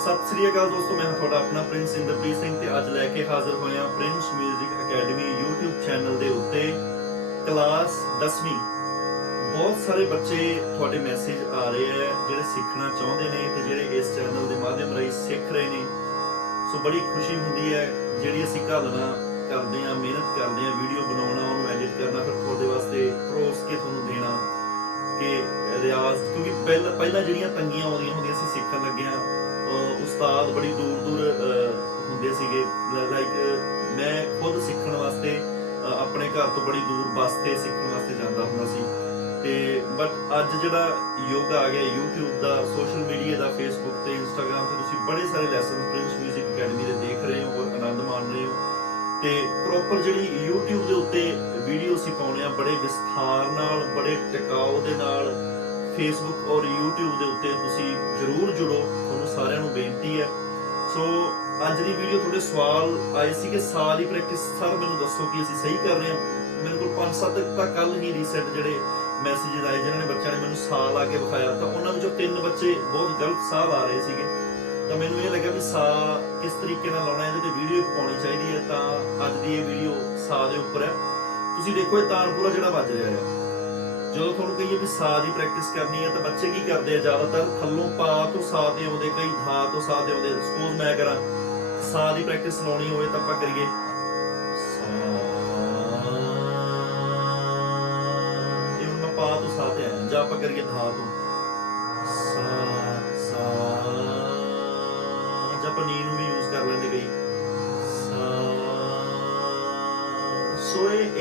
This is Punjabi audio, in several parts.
ਸਤਿ ਸ੍ਰੀ ਅਕਾਲ ਦੋਸਤੋ, ਮੈਂ ਤੁਹਾਡਾ ਆਪਣਾ ਪ੍ਰਿੰਸ ਇੰਦਰਪ੍ਰੀਤ ਸਿੰਘ ਤੇ ਅੱਜ ਲੈ ਕੇ ਹਾਜ਼ਰ ਹੋਇਆ ਪ੍ਰਿੰਸ 뮤직 ਅਕੈਡਮੀ YouTube ਚੈਨਲ ਦੇ ਉੱਤੇ ਕਲਾਸ 10ਵੀਂ ਬਹੁਤ ਸਾਰੇ ਬੱਚੇ ਤੁਹਾਡੇ ਮੈਸੇਜ ਆ ਰਹੇ ਹੈ, ਜਿਹੜੇ ਸਿੱਖਣਾ ਚਾਹੁੰਦੇ ਨੇ ਤੇ ਜਿਹੜੇ ਇਸ ਚੈਨਲ ਦੇ ਮਾਧਿਅਮ ਰਾਹੀਂ ਸਿੱਖ ਰਹੇ ਨੇ। ਸੋ ਬੜੀ ਖੁਸ਼ੀ ਹੁੰਦੀ ਹੈ, ਜਿਹੜੀ ਅਸੀਂ ਘਾਲਣਾ ਕਰਦੇ ਹਾਂ, ਮਿਹਨਤ ਕਰਦੇ ਹਾਂ ਵੀਡੀਓ ਬਣਾਉਣਾ, ਉਹਨੂੰ ਐਡਿਟ ਕਰਨਾ, ਫਿਰ ਤੁਹਾਡੇ ਵਾਸਤੇ ਪਰੋਸ ਕੇ ਤੁਹਾਨੂੰ ਦੇਣਾ ਕਿ ਰਿਆਜ਼, ਕਿਉਂਕਿ ਪਹਿਲਾਂ ਪਹਿਲਾਂ ਜਿਹੜੀਆਂ ਤੰਗੀਆਂ ਆਉਂਦੀਆਂ ਹੁੰਦੀਆਂ ਸੀ ਸਿੱਖਣ ਲੱਗਿਆ ਉਸਤਾਦ ਬੜੀ ਦੂਰ ਦੂਰ ਹੁੰਦੇ ਸੀਗੇ। ਲਾਈਕ ਮੈਂ ਖੁਦ ਸਿੱਖਣ ਵਾਸਤੇ ਆਪਣੇ ਘਰ ਤੋਂ ਬੜੀ ਦੂਰ ਬੱਸ ਤੇ ਸਿੱਖਣ ਵਾਸਤੇ ਜਾਂਦਾ ਹੁੰਦਾ ਸੀ। ਤੇ ਬਟ ਅੱਜ ਜਿਹੜਾ ਯੋਗਾ ਆ ਗਿਆ, YouTube ਦਾ ਸੋਸ਼ਲ ਮੀਡੀਆ ਦਾ, Facebook ਤੇ, Instagram ਤੇ, ਤੁਸੀਂ ਬੜੇ ਸਾਰੇ ਲੈਸਨ ਪ੍ਰਿੰਸ 뮤직 ਅਕੈਡਮੀ ਦੇ ਦੇਖ ਰਹੇ ਹੋ ਔਰ ਆਨੰਦ ਮਾਣ ਰਹੇ ਹੋ। ਤੇ ਪ੍ਰੋਪਰ ਜਿਹੜੀ YouTube ਦੇ ਉੱਤੇ ਵੀਡੀਓ ਅਸੀਂ ਪਾਉਣੇ ਆ, ਬੜੇ ਵਿਸਥਾਰ ਨਾਲ, ਬੜੇ ਟਿਕਾਓ ਦੇ ਨਾਲ ਫੇਸਬੁੱਕ ਔਰ YouTube ਦੇ ਉੱਤੇ ਤੁਸੀਂ ਜਰੂਰ ਜੁੜੋ। ਤੁਹਾਨੂੰ ਸਾਰਿਆਂ ਨੂੰ ਬੇਨਤੀ ਹੈ। ਸੋ ਅੱਜ ਦੀ ਵੀਡੀਓ ਤੁਹਾਡੇ ਸਵਾਲ ਆਏ ਸੀ ਕਿ ਸਾਲ ਦੀ ਪ੍ਰੈਕਟਿਸ ਸਰ ਮੈਨੂੰ ਦੱਸੋ ਕਿ ਅਸੀਂ ਸਹੀ ਕਰ ਰਹੇ ਹਾਂ। ਮੇਰੇ ਕੋਲ 5-7 ਤਾਂ ਕੱਲ ਹੀ ਰੀਸੈਂਟ ਜਿਹੜੇ ਮੈਸੇजेस ਆਏ, ਜਿਨ੍ਹਾਂ ਨੇ ਬੱਚਿਆਂ ਨੇ ਮੈਨੂੰ ਸਾਲ ਆ ਕੇ ਵਿਖਾਇਆ, ਤਾਂ ਉਹਨਾਂ ਵਿੱਚੋਂ ਤਿੰਨ ਬੱਚੇ ਬਹੁਤ ਗਲਤ ਸਾਹ ਆ ਰਹੇ ਸੀਗੇ। ਤਾਂ ਮੈਨੂੰ ਇਹ ਲੱਗਿਆ ਵੀ ਸਾ ਕਿਸ ਤਰੀਕੇ ਨਾਲ ਲਾਉਣਾ, ਇਹਦੇ ਤੇ ਵੀਡੀਓ ਪਾਉਣੀ ਚਾਹੀਦੀ ਹੈ, ਤਾਂ ਅੱਜ ਦੀ ਇਹ ਵੀਡੀਓ ਸਾ ਦੇ ਉੱਪਰ ਹੈ। ਤੁਸੀਂ ਦੇਖੋ ਇਹ ਤਾਨਪੂਰਾ ਜਿਹੜਾ ਵੱਜ ਰਿਹਾ ਹੈ। ਜਦੋਂ ਤੁਹਾਨੂੰ ਕਹੀਏ ਵੀ ਸਾ ਦੀ ਪ੍ਰੈਕਟਿਸ ਕਰਨੀ ਹੈ ਤਾਂ ਬੱਚੇ ਕੀ ਕਰਦੇ ਆ? ਜ਼ਿਆਦਾਤਰ ਥੱਲੋਂ ਪਾ ਤੋਂ ਸਾ ਤੇ ਆਉਂਦੇ, ਕਈ ਧਾ ਤੋਂ ਸਾ ਤੇ ਆਉਂਦੇ। ਸਪੋਜ਼ ਮੈਂ ਕਰਾਂ ਸਾ ਦੀ ਪ੍ਰੈਕਟਿਸ ਲਾਉਣੀ ਹੋਵੇ ਤਾਂ ਆਪਾਂ ਕਰੀਏ। ਸਾ ਇਹ ਹੁਣ ਮੈਂ ਪਾ ਤੋਂ ਸਾ ਤੇ ਆਇਆ, ਜਾਂ ਆਪਾਂ ਕਰੀਏ ਧਾ ਤੋਂ। ਸਾ ਸਾ ਜਾਂ ਨੂੰ ਵੀ ਯੂਜ਼ ਕਰ ਲੈਂਦੇ।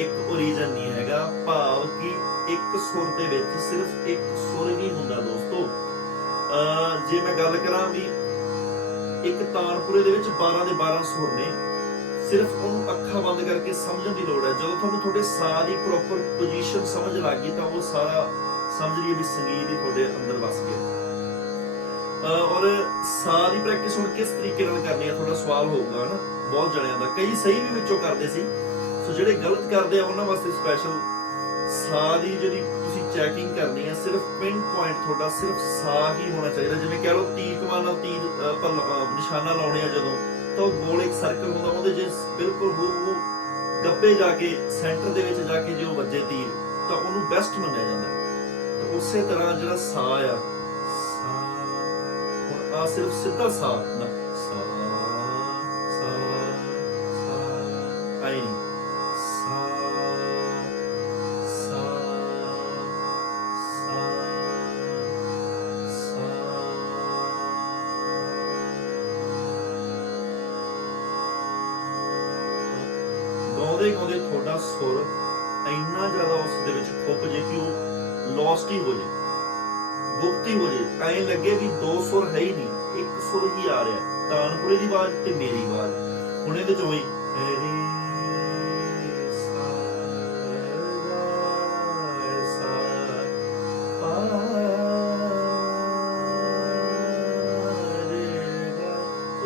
ਇੱਕ ਓਰੀਜਨ ਨਹੀਂ ਹੈਗਾ, ਭਾਵ ਕਿ ਇੱਕ ਸੁਰ ਦੇ ਵਿੱਚ ਸਿਰਫ ਇੱਕ ਸੁਰ ਹੀ ਹੁੰਦਾ ਦੋਸਤੋ। ਜੇ ਮੈਂ ਗੱਲ ਕਰਾਂ ਵੀ ਇੱਕ ਤਾਨਪੁਰੇ ਦੇ ਵਿੱਚ 12 ਦੇ 12 ਸੁਰ ਨੇ, ਸਿਰਫ ਉਹਨੂੰ ਅੱਖਾਂ ਬੰਦ ਕਰਕੇ ਸਮਝਣ ਦੀ ਲੋੜ ਹੈ। ਜਦੋਂ ਤੁਹਾਨੂੰ ਤੁਹਾਡੇ ਸਾਹ ਦੀ ਪ੍ਰੋਪਰ ਪੋਜੀਸ਼ਨ ਸਮਝ ਲੱਗ ਗਈ ਤਾਂ ਉਹ ਸਾਰਾ ਸਮਝ ਲਈਏ ਵੀ ਸੰਗੀਤ ਹੀ ਤੁਹਾਡੇ ਅੰਦਰ ਵਸ ਗਿਆ। ਅਹ ਔਰ ਸਾਹ ਦੀ ਪ੍ਰੈਕਟਿਸ ਹੁਣ ਕਿਸ ਤਰੀਕੇ ਨਾਲ ਕਰਨੀ ਹੈ, ਤੁਹਾਡਾ ਸਵਾਲ ਹੋਊਗਾ, ਹਨਾ? ਬਹੁਤ ਜਣਿਆਂ ਦਾ। ਕਈ ਸਹੀ ਵੀ ਵਿੱਚੋਂ ਕਰਦੇ ਸੀ। ਸੋ ਜਿਹੜੇ ਗਲਤ ਕਰਦੇ ਆ, ਉਹਨਾਂ ਵਾਸਤੇ ਸਪੈਸ਼ਲ ਸਾਹ ਦੀ ਜਿਹੜੀ ਤੁਸੀਂ ਚੈਕਿੰਗ ਕਰਨੀ ਆ, ਸਿਰਫ ਪਿੰਨ ਪੁਆਇੰਟ ਤੁਹਾਡਾ ਸਿਰਫ ਸਾਹ ਹੀ ਹੋਣਾ ਚਾਹੀਦਾ। ਜਿਵੇਂ ਕਹਿ ਲਓ, ਤੀਰ ਕਮਾਨ ਨਾਲ ਤੀਰ ਆਪਾਂ ਨਿਸ਼ਾਨਾ ਲਾਉਣੇ ਆ ਜਦੋਂ, ਤਾਂ ਉਹ ਗੋਲ ਇੱਕ ਸਰਕਲ ਹੁੰਦਾ, ਉਹਦੇ ਜੇ ਬਿਲਕੁਲ ਹੂ ਗੱਬੇ ਜਾ ਕੇ ਸੈਂਟਰ ਦੇ ਵਿੱਚ ਜਾ ਕੇ ਜੇ ਉਹ ਵੱਜੇ ਤੀਰ, ਤਾਂ ਉਹਨੂੰ ਬੈਸਟ ਮੰਨਿਆ ਜਾਂਦਾ ਤਾਂ ਉਸੇ ਤਰ੍ਹਾਂ ਜਿਹੜਾ ਸਾਹ ਆ, ਸਾਹ, ਹੁਣ ਆ ਸਿਰਫ ਸਿੱਧਾ ਸਾਹ ਨਾ, ਸਾਹ ਸਾਹ ਸਾਹ ਆਈ ਗਾਉਂਦੇ ਗਾਉਂਦੇ ਤੁਹਾਡਾ ਸੁਰ ਇੰਨਾ ਜ਼ਿਆਦਾ ਉਸ ਦੇ ਵਿੱਚ ਖੁੱਪ ਜੇ ਕਿ ਉਹ ਲੋਸਟ ਹੀ ਹੋ ਜੇ ਗੁਪਤ ਹੋ ਜੇ ਐਂ ਲੱਗੇ ਵੀ ਦੋ ਸੁਰ ਹੈ ਹੀ ਨਹੀਂ ਇੱਕ ਸੁਰ ਹੀ ਆ ਰਿਹਾ ਤਾਨਪੁਰੇ ਦੀ ਆਵਾਜ਼ ਤੇ ਮੇਰੀ ਆਵਾਜ਼ ਹੁਣ ਇਹਦੇ ਚੋਂ ਹੀ ਰੇ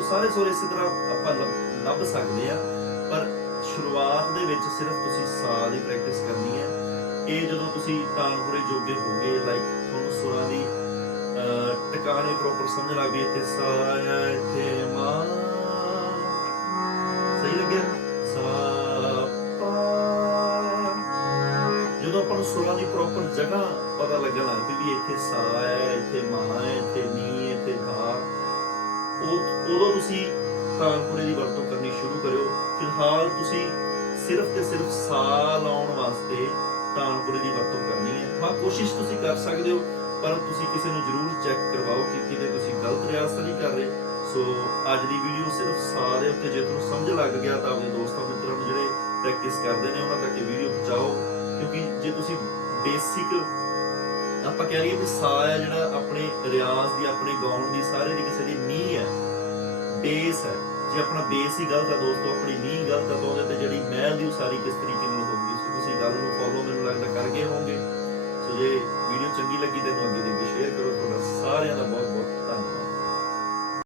ਸਾਰੇ ਸੁਰ ਇਸੇ ਤਰ੍ਹਾਂ ਆਪਾਂ ਲੱਭ- ਸਕਦੇ ਆ ਵਿੱਚ ਸਿਰਫ ਤੁਸੀਂ ਸਾ ਦੀ ਪ੍ਰੈਕਟਿਸ ਕਰਨੀ ਹੈ। ਇਹ ਜਦੋਂ ਤੁਸੀਂ ਤਾਨਪੁਰੇ ਜੋਗੇ ਹੋਗੇ ਲਾਈਕ ਤੁਹਾਨੂੰ ਸੁਰਾਂ ਦੀ ਟਿਕਾਣੇ ਪ੍ਰੋਪਰ ਸਮਝ ਲੱਗ ਗਈ, ਇੱਥੇ ਸਾ ਆ ਇੱਥੇ ਮਾ। ਸਹੀ ਲੱਗਿਆ? ਸਾ ਪਾ ਜਦੋਂ ਆਪਾਂ ਨੂੰ ਸੁਰਾਂ ਦੀ ਪ੍ਰੋਪਰ ਜਗ੍ਹਾ ਪਤਾ ਲੱਗਣ ਲੱਗ ਪਈ ਵੀ ਇੱਥੇ ਸਾ ਹੈ, ਇੱਥੇ ਮਾ ਹੈ, ਇੱਥੇ ਨੀ ਇੱਥੇ ਧਾ ਉਹ, ਉਦੋਂ ਤੁਸੀਂ ਤਾਨਪੁਰੇ ਦੀ ਵਰਤੋਂ ਕਰਨੀ ਸ਼ੁਰੂ ਕਰਿਓ। ਫਿਲਹਾਲ ਤੁਸੀਂ ਸਿਰਫ ਤੇ ਸਿਰਫ ਸਾਹ ਲਾਉਣ ਵਾਸਤੇ ਤਾਨਪੁਰੇ ਦੀ ਵਰਤੋਂ ਕਰਨੀ ਹੈ। ਹਾਂ, ਕੋਸ਼ਿਸ਼ ਤੁਸੀਂ ਕਰ ਸਕਦੇ ਹੋ, ਪਰ ਤੁਸੀਂ ਕਿਸੇ ਨੂੰ ਜ਼ਰੂਰ ਚੈੱਕ ਕਰਵਾਓ ਕਿ ਕਿਤੇ ਤੁਸੀਂ ਗਲਤ ਰਿਆਜ਼ ਤਾਂ ਨਹੀਂ ਕਰ ਰਹੇ। ਸੋ ਅੱਜ ਦੀ ਵੀਡੀਓ ਸਿਰਫ ਸਾਹ ਦੇ ਉੱਤੇ ਜੇ ਤੁਹਾਨੂੰ ਸਮਝ ਲੱਗ ਗਿਆ ਤਾਂ ਆਪਣੇ ਦੋਸਤਾਂ, ਮਿੱਤਰਾਂ ਨੂੰ ਜਿਹੜੇ ਪ੍ਰੈਕਟਿਸ ਕਰਦੇ ਨੇ, ਉਹਨਾਂ ਤੱਕ ਇਹ ਵੀਡੀਓ ਪਹੁੰਚਾਓ। ਕਿਉਂਕਿ ਜੇ ਤੁਸੀਂ ਬੇਸਿਕ ਆਪਾਂ ਕਹਿ ਲਈਏ ਵੀ ਸਾਹ ਹੈ ਜਿਹੜਾ ਆਪਣੇ ਰਿਆਜ਼ ਦੀ, ਆਪਣੇ ਗਾਉਣ ਦੀ, ਸਾਰੇ ਦੀ ਕਿਸੇ ਦੀ ਨੀਂਹ ਹੈ ਬੇਸ ਹੈ। ਜੇ ਆਪਣਾ ਬੇਸ ਹੀ ਗਲਤ ਹੈ ਦੋਸਤੋ ਆਪਣੀ ਨੀਂਹ ਗਲਤ ਹੈ ਤਾਂ ਉਹਦੇ ਤੇ ਜਿਹੜੀ ਮਹਿਲ ਦੀ ਉਸਾਰੀ ਕਿਸ ਤਰੀਕੇ